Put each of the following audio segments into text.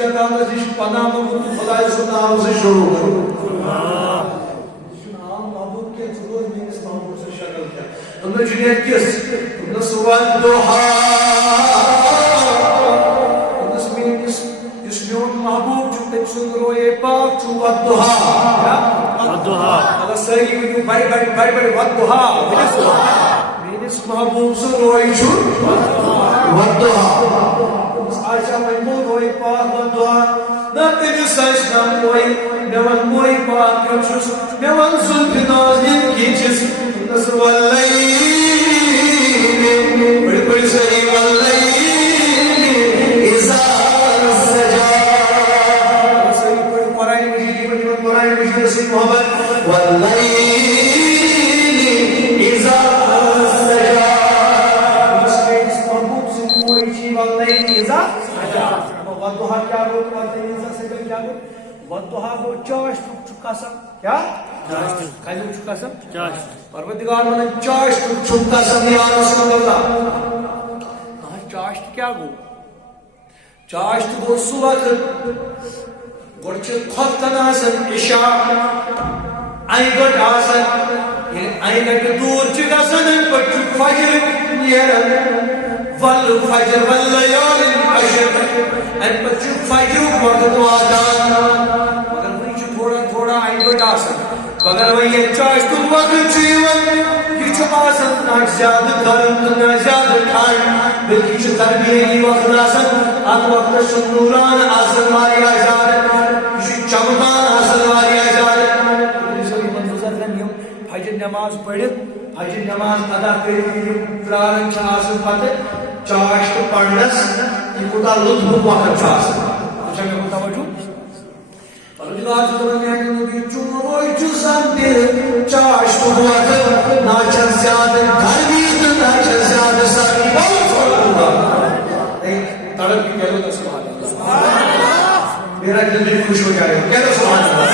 شیطان سے پناہ مانگو تو خدا کے نام سے شروع کرو عام محبوب کے ضرور میں اس محبوب سے شکل کیا تم نے جنید کس تم نے سوال دوحا تم نے سمین اس میون محبوب جو تم سن روئے پاک چو ودوحا ودوحا اگر سہی ویڈیو بڑی بڑی بڑی بڑی ودوحا میرے محبوب سے روئے چو ودوحا آشا مجموع روئے پاک ودوحا نہ تیری سائش نام روئے میوان موئی پاک کمشس میوان ظلف نازنین کیچس نصر واللیل بڑی بڑی سری واللیل ازا سجا سری بڑی قرآن مجیدی بڑی قرآن مجید سے محبت واللیل ازا سجا اس محبوب سے موئی چی واللیل ازا سجا ودوحا کیا ہوتا واللیل ازا سجا کیا ہوتا ودوحا کو چاشت چکاسم کیا؟ چاشت کھائیو چکاسم؟ چاشت پروردگار نے چاشت چکاسم یا رسول اللہ چاشت کیا گو؟ چاشت گو صبح گوڑچ کھوتن آسن عشاء آئیگٹ آسن آئیگٹ دور چکاسن پچ فجر نیرن والفجر واللیال عشر ان پچ فجر وقت آدان آئیگٹ آسن مگر وہ یہ چاشت وقت چیون یہ چھو آسن نہ زیادہ گرم نہ زیادہ ٹھنڈ بلکہ چھو تربیتی وقت آسن آت وقت چھو نوران آسن والی آزاد چھو چمکان آسن والی آزاد فجر نماز پڑھت فجر نماز ادا کرت پرارن چھو آسن پتہ چاشت پڑھنس یہ کتا لطف وقت چھو آسن اچھا میں کتا وجود پروردگار نے نبی چوروئی چوسن دل چاشت وقت ناچن زیادہ گرمی ناچن زیادہ سردی تڑپ کی کہہ لو سبحان اللہ میرا دل بھی خوش ہو جائے کہہ لو سبحان اللہ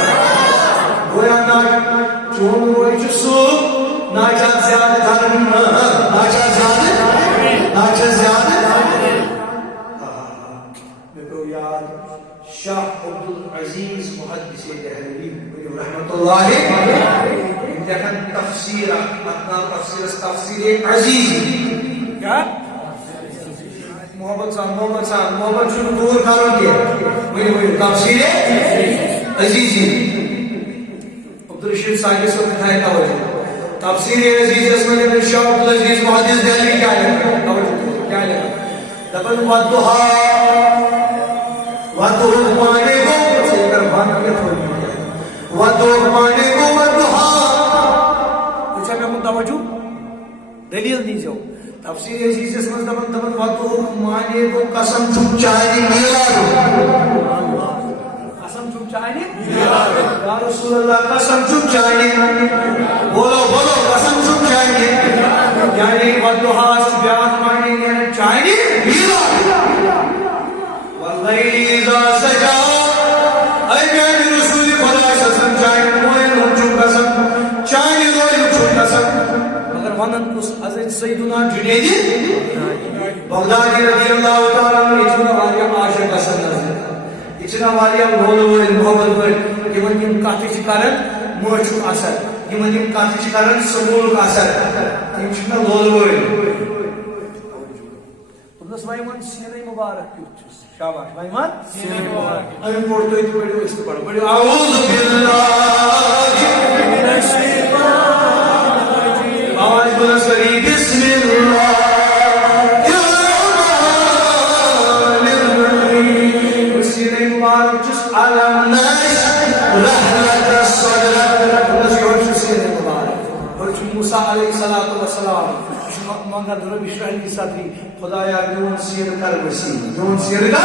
گویا نا چوروئی چوسو ناچن زیادہ گرمی ناچن زیادہ میرے یاد شاہ عبدالعزیز محدث دہلوی رحمت اللہ دیکھن تفسیر اپنا تفسیر عزیز کیا محمد شروع دور کاروں کے تفسیر عزیزی عبدالرشید صاحب سے بتائے توجہ تفسیر عزیز اس میں شاہ عبدالعزیز محدث دہلوی کیا ہے توجہ کیا ہے دبن ودوحا ودوح پانے کو سیکر بان کے تھوڑی ودوح پانے کو ودوحا کچھ ہے میں توجہ دلیل نہیں جو تفسیر عزیز اس میں دبن ودوح پانے کو قسم چھپ چاہنی میلاد قسم چھپ چاہنی میلاد یا رسول اللہ قسم چھپ چاہنی بولو بولو قسم چھپ چاہنی یعنی ودوحا بیان پانے چاہنی میلاد واللیل اذا سجا اے میرے رسول خدا قسم چاہیے موئے لوچو قسم چاہیے لوچو قسم مگر ونن اس حضرت سیدنا جنیدی بغدادی رضی اللہ تعالیٰ عنہ اتنا واریہ عاشق قسم نظر اتنا واریہ لول محبت ورد کہ من یم کاتی چکارن موچو اثر یہ من یم کاتی چکارن سمول کا اثر یہ چھنا لول تم نے من سینے مبارک کیوں شاباش مائمان سینے مبارک ام پڑھتے تو بڑے اس پڑھو بڑے اعوذ باللہ من الشیطان الرجیم آواز بلند کری بسم اللہ الرحمن الرحیم سینے مبارک جس علم نشرح لك صدرك نشرح سینے مبارک اور موسیٰ علیہ السلام مانگا رب اشرح لی صدری خدایا میون سیر کر وسیع میون سیر کر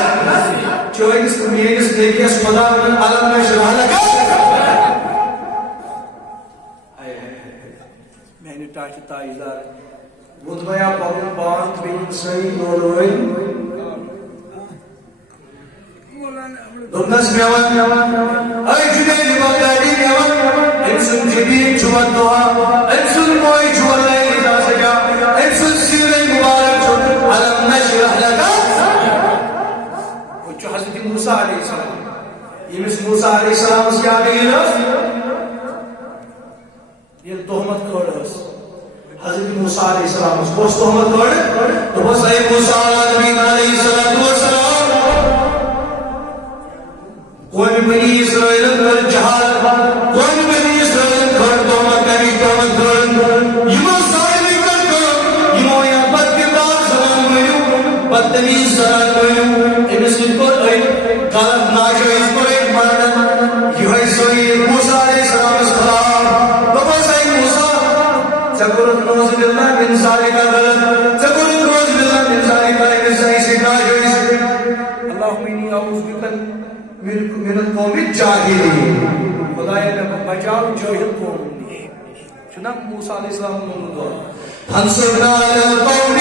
چوئیس میرس دیکھیس خدا من علم نشرح لك میں نے ٹاچ تائزار مدبیا پاون بانت بین صحیح نوروئی دمنس میوان اے جنید بغدادی میوان انسان جبین چوات دعا انسان موئی چوات لئی دا سجا انسان سیرے مبارک علم نشرح لك وچو حضرت موسیٰ علیہ موسیٰ علیہ السلام کیا دلیل یہ تہمت کڑ حضرت موسیٰ علیہ السلام کس تہمت کڑ تو بس اے موسیٰ علیہ السلام کوئی بنی اسرائیل کر جہاد کوئی بنی اسرائیل کر تہمت کر یمو سائل کر یمو یا بد کردار سلام کرو بدتمیز سلام کرو امس کو غلط ناجائز کو ایک مرد یہ سوئی موسیٰ علیہ السلام خلاف تو بس اے موسیٰ چکر نوز باللہ من ذالک غلط چکر نوز باللہ من ذالک ایسے ناجائز اللہم انی اعوذ بک من القوم الجاہلین خدایا میں بچاؤ جاہل قوم چنا موسیٰ علیہ السلام نے دعا انصرنا علی القوم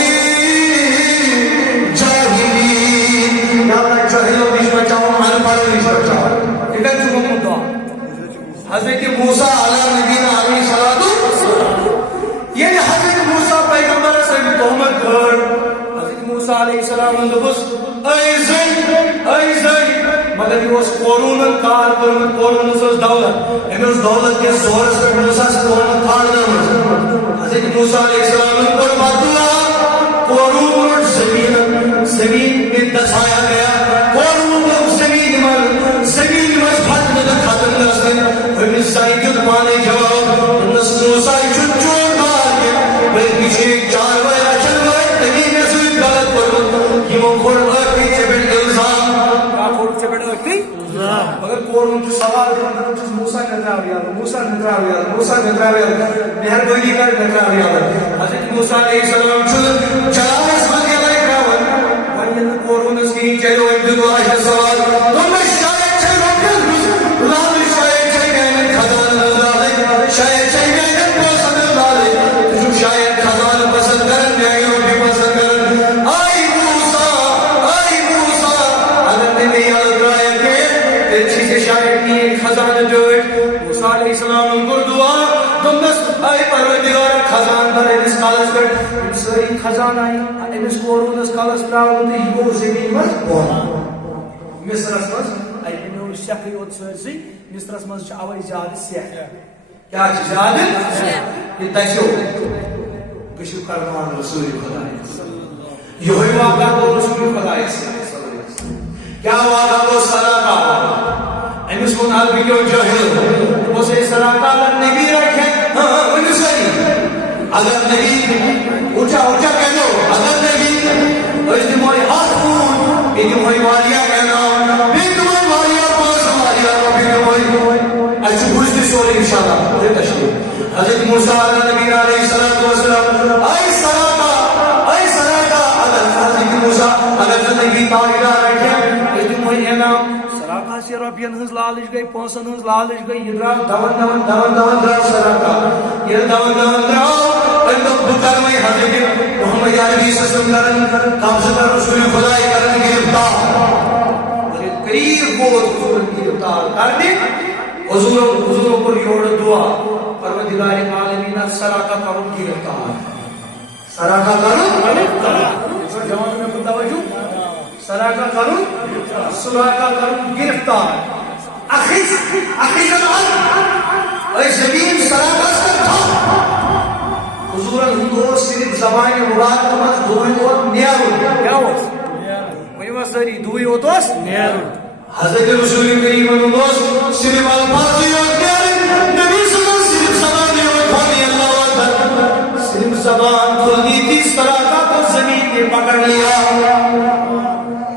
الجاہلین یا اللہ جاہلوں کی بچاؤ ان پڑھوں کی بچاؤ یہ چکم دعا حضرت موسیٰ علیہ نبینا علیہ السلام یہ حضرت موسیٰ پیغمبر سے تہمت کر حضرت موسیٰ علیہ السلام نے بس اے زید مگر یہ اس قانون کار کرن قانون اس دولت اس دولت کے زور سے موسیٰ سے قانون کھاڑنا حضرت موسیٰ علیہ السلام پر بادلہ قانون زمین میں دسایا گیا قانون زمین میں پھٹ میں ختم کرتے ہمیں سائیکل پانے جواب موسیٰ چور مار کے بھئی پیچھے چار وائے اچھل وائے تبھی میں سوئی غلط کروں یہ وہ کھوڑ پیچھے بیٹھ الزام مگر قانون جو سوال کرنا تو موسیٰ نظراویہ مہربانی کر نظراویہ حضرت موسیٰ علیہ السلام چلا اس مجھے لائے کراون وانین قانون اس کی چلو ابتدو آشا سوال تم شاید چھے روکل لال شاید چھے گئن خزان نظرالے شاید چھے گئن پسند نظرالے تجھو شاید خزان پسند کرن بیائی روٹی پسند کرن آئی موسیٰ اگر میں نہیں آگرائے کہ چیزیں شاید کی ایک خزان جوٹ موسیٰ علیہ السلام ان کو دعا تم بس آئی پروردگار خزان در انس کالس کر انسائی خزان آئی انس کورون اس کالس پراؤن تو یہ کو زمین مز بہت مصر اسمز آئی انہوں شکری ہوت سرزی مصر اسمز چاوئی زیادہ سیح کیا چیز زیادہ یہ تیسو بشو کرمان رسول خدا یہ ہوئی واقع کو رسول خدا کیا واقع کو صدقہ امس کو نال بھی کیوں جاہل وہ سے صدقہ اگر نبی رکھے انہوں صحیح اگر نبی اونچا کہنو اگر نبی اجتماعی ہاتھ کون اجتماعی والیا کہنا اجتماعی والیا پاس والیا اجتماعی اچھو بجھتی سوری انشاءاللہ مجھے تشکیل حضرت موسیٰ علیہ نبی علیہ السلام اے صدقہ اگر حضرت موسیٰ اگر نبی تاغیرہ رکھے اجتماعی اعلام سراقہ سے ربین ہنز لالش گئی پونسن ہنز لالش گئی یہ دراؤ دون دراؤ سراقہ یہ دون دراؤ اندو بکرمائی حضرت محمد عربی سسلم کرن قبض رسول خدای کرن گرفتار قریب بود حضور گرفتار کر دیں حضور پر یوڑ دعا پروردگار عالمین سراقہ کرن گرفتار سراقہ کرن گرفتار جوان میں خود توجہ سراقہ کرن سراقہ کرن گرفتار اخی زمان اے زمین سراقہ سے تھا حضور الہندور صرف زبان مراد کمت دوئی اور نیارو کیا ہوس مہمہ سری دوئی اور دوست نیارو حضرت رسول کریم اللہ صرف الفاظی اور نیارو نبی صلی اللہ صرف زبان اور کھانی اللہ اکبر صرف زبان کھلنی تھی سراقہ کو زمین نے پکڑ لیا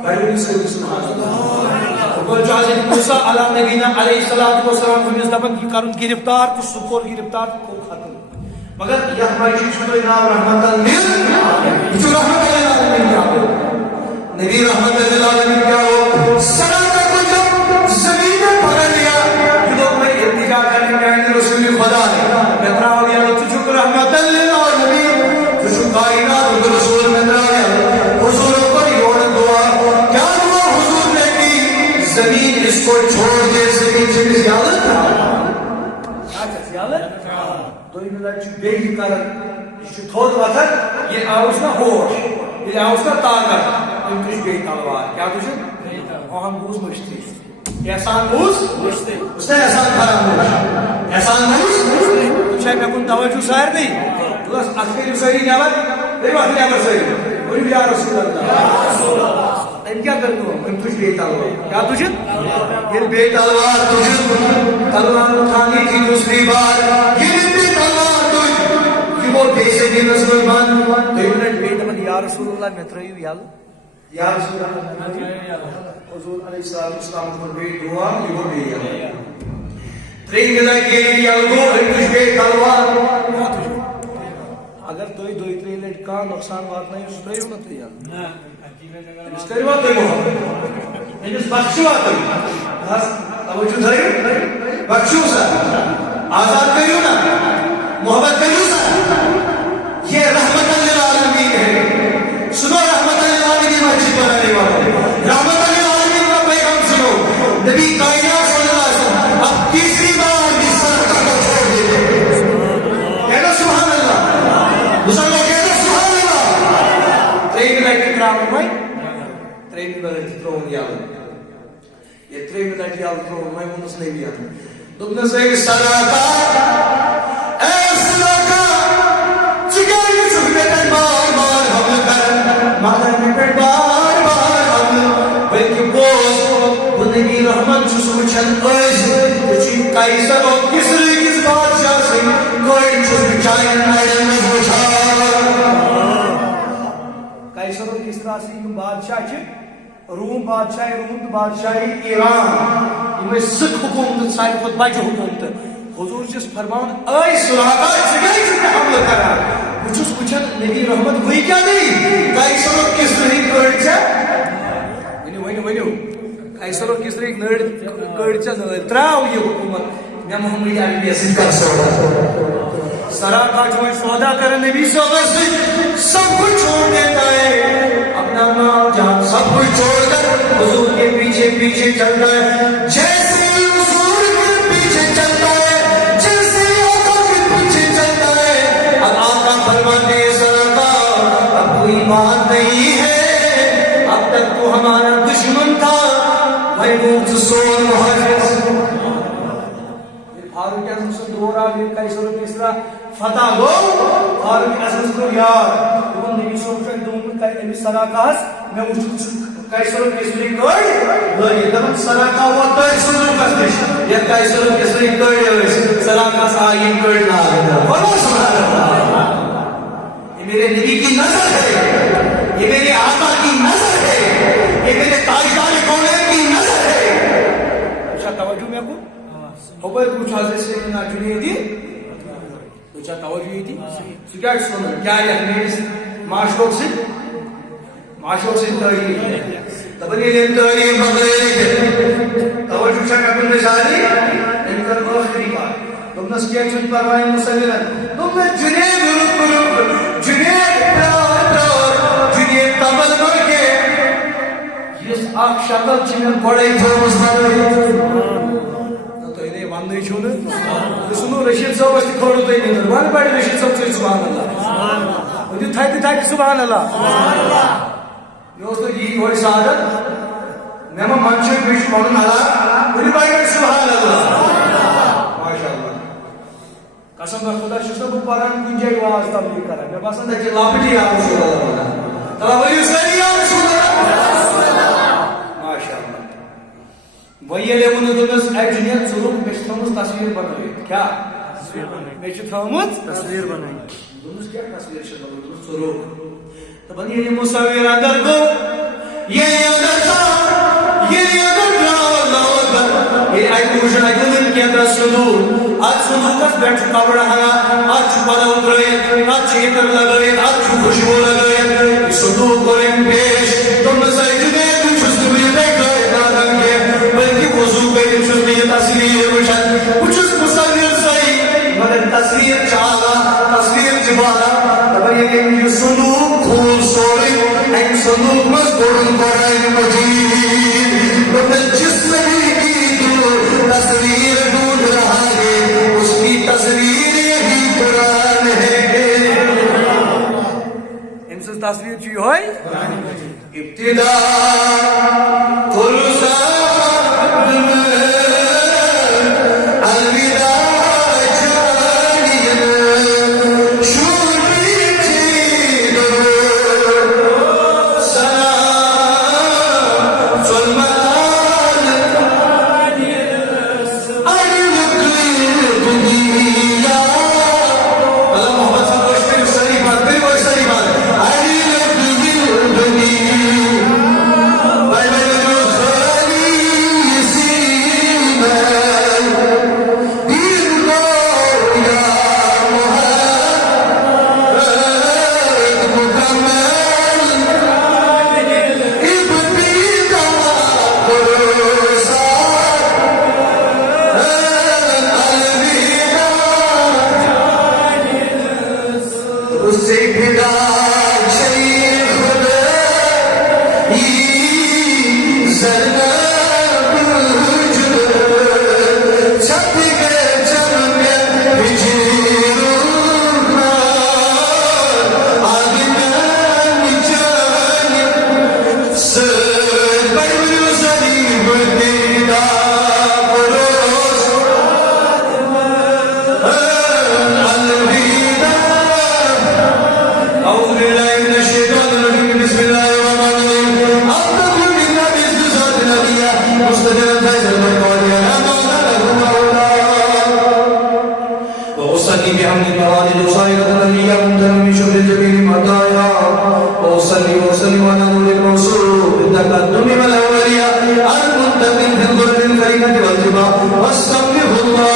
بڑی سے سبحان اللہ اور جو حضرت موسیٰ علیہ السلام ہمیں دبن کی کرن گرفتار تو سکور گرفتار کو ختم مگر یہ ہماری چیز کو نام رحمت اللہ جو رحمت اللہ کیا ہو نبی رحمت اللہ کیا ہو سراقہ کو جب زمین میں پکڑ لیا یہ لوگ میں ارتجا کرنے میں رسول خدا ہے میں تراؤ یا تجھو رحمت اللہ اور نبی تجھو کائنات رسول میں تراؤ حضور پر یوڑ دعا کیا دعا حضور نے کی زمین اس کو چھوڑ دے زمین سے زیادت زیادت دوی ملت بیگی کرن یہ تھوڑ وقت یہ آوش نا ہوش یہ آوش نا طاقت یہ تجھ بیگ تلوار کیا تجھ ہم بوز مشتی احسان اس نے احسان خراب احسان میں کن توجہ سارے ات کر ساری نیبر وقت نیبر ساری یا رسول اللہ ام کیا کر تج بی تلوار کیا تجھ یہ بی تلوار تجھ تلوار اٹھانے کی دوسری بار یہ بی تلوار تجھ کہ وہ بے سے بھی رسول بان تو منٹ بی تمن یا رسول اللہ میں ترائیو یال یا رسول اللہ حضور علیہ السلام کو بے دعا یہ وہ بے یال ترین ملا کے یال گو تجھ بے تلوار اگر تو ہی دوئی ترین لٹ کا نقصان واتنا ہے اس ترائیو نہ تو یال اس کریو تو محبت اس بخشو آتا توجہ دھائیو بخشو سا آزاد کریو نا محبت کریو سا یہ رحمت للعالمین ہے سنو رحمت للعالمین مسجد بنانے والا رحمت للعالمین کا پیغام سنو نبی کائنات صلی اللہ علیہ وسلم اب تیسری بار اس صدقہ کو چھوڑ دیتے کہنا سبحان اللہ مسلمان کہنا سبحان اللہ ترین لائٹ اکرام میں ترین لائٹ ترون یاد یہ ترین لائٹ یاد ترون میں منس نہیں بھی آتا دبنا سے صدقہ اے صدقہ چکر چھپے تن بار بار ہم کر مادر میں پر بار بار ہم بلکہ بوز بندگی رحمت جو سوچن ایز کچھ کائسر اور کسری کس بادشاہ سے کوئی چھو چائن میڈل میں بوچھا کائسر اور کسرا سے بادشاہ چھے روم بادشاہی روم بادشاہی ایران یہ سکھ حکومت ساری خود بچ حکومت حضور جس فرمان اے سراغا چگئی چھتے حمل کرا وچھس وچھن نبی رحمت وہی کیا نہیں کائسر اور کسری کرچا ونیو کائسر اور کسری کرچا تراؤ یہ حکومت میں محمد علی یسید کا سودا سراغا جو سودا کر نبی صلی اللہ علیہ وسلم سب کچھ چھوڑ دیتا ہے اپنا ماں جان سب کچھ چھوڑ کر حضور کے پیچھے پیچھے چلتا ہے جیسے حضور کے پیچھے چلتا ہے جیسے آقا کے پیچھے چلتا ہے اب آقا فرماتے ہیں صدقہ اب کوئی بات نہیں ہے اب تک تو ہمارا دشمن تھا محمود سون محافظ فاروق اعظم سے دور آگے کائسر و کسرا فتح گو فاروق اعظم کو یار دون نبی صلی اللہ علیہ وسلم کا نبی صداقہ میں وچھ کائسر و کسری کوئی یہ دمت صداقہ ہوا تو ایک سنو کسنش یہ کائسر و کسری کوئی صداقہ سائین کوئی نہ بولو سبحان اللہ یہ میرے نبی کی نظر ہے یہ میرے آقا کی نظر ہے یہ میرے تاجدار کونین کی نظر ہے اچھا توجہ میں کو خبر کچھ حضرت سیدنا جنیدی کچھ توجہ تھی کیا سنو کیا یہ میرے معاشوق سے تحریر تبنی لین تحریر مغرب توجہ شاہ کبھر نشانی انکر آخری بات تم نے کیا چھوٹ پروائیں مسلمن تم نے جنید رکھ جنید پیار جنید تبل کر کے یہ آخ شکل چمن پڑے جو مصنع سنو رشید صاحب اس کھوڑو تو نہیں ون بڑے رشید صاحب سے سبحان اللہ وہ تھائی سبحان اللہ یہ اس تو یہ ہوئی سعادت میں منشور بیش پڑھن اللہ بڑی بڑی سبحان اللہ ماشاءاللہ قسم خدا شستا بو پران کنجائی واز تبلیغ کرا میں پسند ہے کہ لاپٹی یا رسول اللہ طلب علی یا رسول اللہ ماشاءاللہ وہی لے وہ دونس ایجنیت ضرور مشتمس تصویر بنائی کیا تصویر بنائی مشتمس تصویر بنائی دونس کیا تصویر شد دونس ضرور تو بنی یہ مصور اندر کو یہ اندر کا یہ اندر کا اللہ اکبر یہ آئی کوشن آئی دن کے اندر صدور آج صدور کس بیٹھ کبڑ ہنا آج پڑا اترے آج چیتر لگئے آج خوشبو لگئے صدور کریں پیش تم سجدے کچھ اس میں دیکھ گئے دادن کے بلکہ وضو کے دن چھوٹ میں یہ تصویر روشن کچھ اس مصور صحیح مگر تصویر چاہا تصویر جبالا تبر یہ صندوق کھول سوڑی این صندوق مزدورن قرآن مجید رب جسم کی تو تصویر ڈھونڈ رہا ہے اس کی تصویر یہی قرآن ہے ان سے تصویر چی ہوئی ابتدا فرصت القوانين صائرة ليمتن من شر الجبين مطايا وصلي وسلم على نور الموصول بالتقدم والأولية المنتقم في الظلم الكريمة والجباء واستغفر الله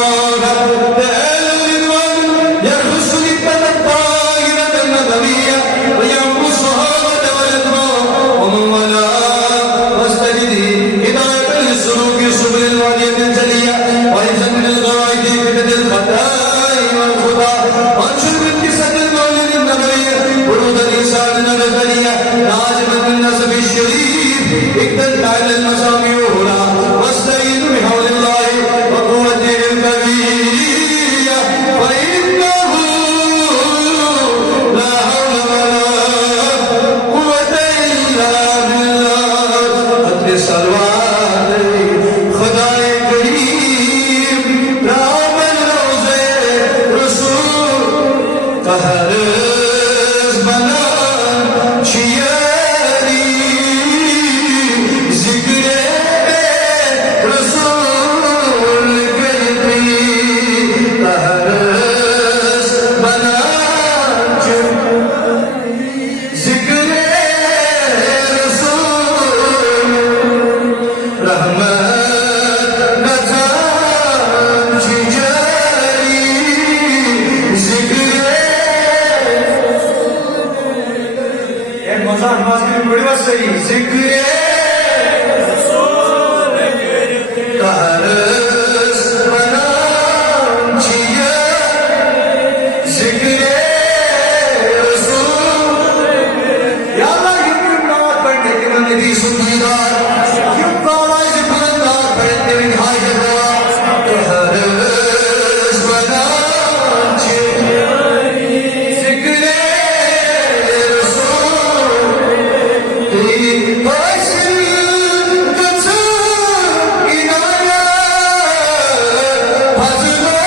يخص لبة الطاهرة النبوية وينقص صحابة والأتباع ومن والاه واستجده هداية للسلوك سبل الوادية الجلية وإذن من الغائد فتن الخطاء والخطا وانشر بالقصة المولد النبوي ورود الإنسان النبوية لازما من نسب الشريف اكتد على المسامع هنا واستعين بحول الله وقوته الكبيرة فإنه لا حول ولا قوة إلا بالله قدر صلوات خدائے کریم رام روزے رسول قہر بنا شیاری ذکر رسول کرتی قہر بنا ذکر رسول رحمت نظام جاری ذکر ایک مزاح نماز کے لیے بڑی بات صحیح ذکر قہرس بنا چیا ذکر رسول یا اللہ یہ نماز پڑھنے کے لیے نبی سنیدار یہ آواز بلندار پڑھتے ہوئے حاضر ہوا قہرس بنا چیا ذکر رسول تیری باشل کچھ کنایا فضل و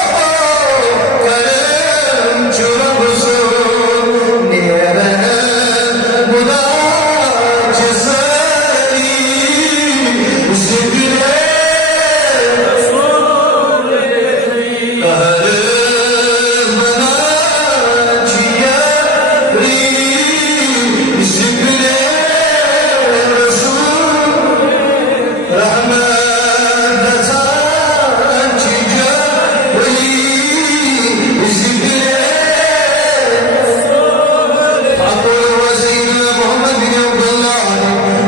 کرم چرب سو نیرن مدا جسری ذکر قہرس بنا چیا ذکر رسول رحمت نظام چیا ذکر أقول وسيدنا محمد بن عبد الله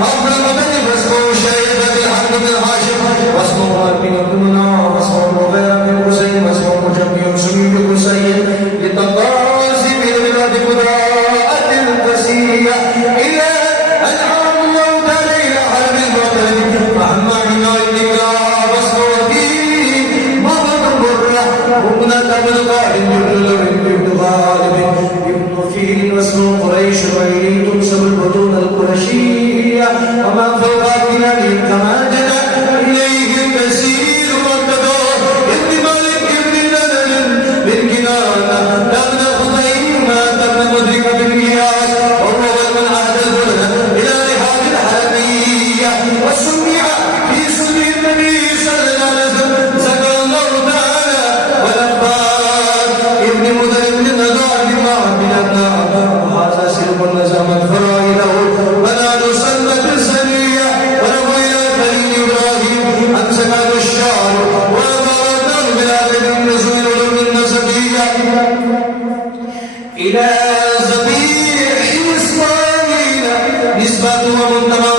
أفضل المدن واسمه شيخ الحق بن هاشم واسمه عمر بن عبد المنعم واسمه مغيرة بن حسين واسمه مجمع سمي بن حسين للتقاسم ببلاد قضاءة القسية إلى أن عرض الله تعالى إلى حرم الوطن محمد بن عبد الله واسمه وكيل محمد برة وابنة ابن قائد بن غالب ابن وكيل واسمه قريش وإليه تنسب البطون القرشية وما فوقاتنا من كما جنى إليه المسير والتدور ابن مالك ابن ندل من كنانة تبنى خطيمة تبنى مدركة بالمياه وهو من عهد البلد إلى رحاب الحرمية والسميع في سنة النبي صلى الله عليه وسلم زكى الله تعالى والأخبار ابن مدر بن نضار بما من أبناء وهذا سلب النزام الفرائي له ونال سنة السنية ونبو إلى كريم إبراهيم أن سكان الشعر وأبارنا بلاد النزول من النسبية إلى ذبيح إسماعيل نسبة ومنتمى